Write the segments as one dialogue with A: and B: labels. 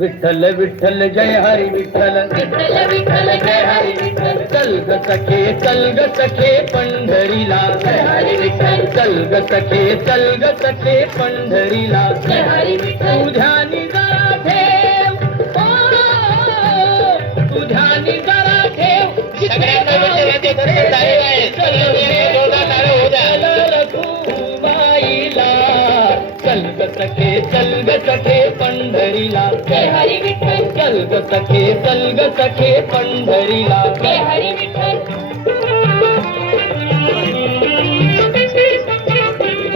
A: विठ्ठल विठ्ठल जय हरी विठल
B: विठ्ठल विठ्ठल जय हरी विठ्ठल।
A: चल ग सखे चल ग सखे पंढरीला।
B: जय हरी विठ्ठल।
A: चल ग सखे चल ग सखे पंढरीला।
B: जय हरी विठ्ठल।
A: तुझ्यानी जरा ठेव। ओ, तुझ्यानी जरा ठेव।
C: सगळ्यांना विचारायचे दर्शन झालेलं आहे. चल, चल, जोरदार टाळ्या होऊ द्या.
A: चल चल ग सखे चल ग सखे पंढरीला।
B: जय
A: चल ग सखे चल ग सखे पंढरीला.
B: जय हरी विठ्ठल.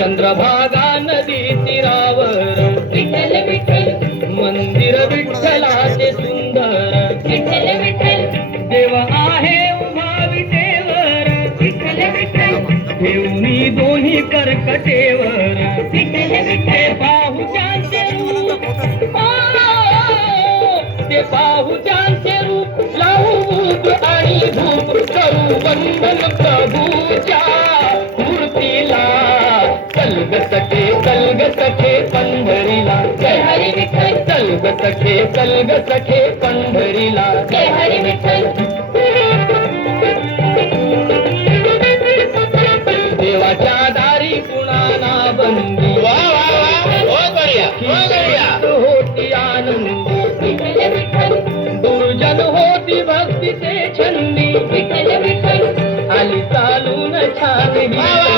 A: चंद्रभागा नदी तीरावर.
B: विठ्ठल विठ्ठल.
A: मंदिर विठ्ठलाचे सुंदर.
B: विठ्ठल विठ्ठल.
A: देव आहे उभा विटेवर.
B: विठ्ठल विठ्ठल.
A: ठेवणी दोन्ही कर्कटेवर.
B: विठ्ठल
A: ते पाहू त्यांचे रूप लावू बूट आणि धूप करू बंधन प्रभूच्या मूर्तीला चल ग सखे चल ग सखे पंढरीला
B: जय हरी विठ्ठल
A: चल ग सखे चल ग सखे पंढरीला
B: जय हरी विठ्ठल
A: देवाच्या दारी कुणाला बंदी
C: वा वा वा बहुत बढ़िया बहुत बढ़िया
A: भक्तीचे छंदी
B: विठ्ठल विठ्ठल
A: आली चालून छान
C: वा वा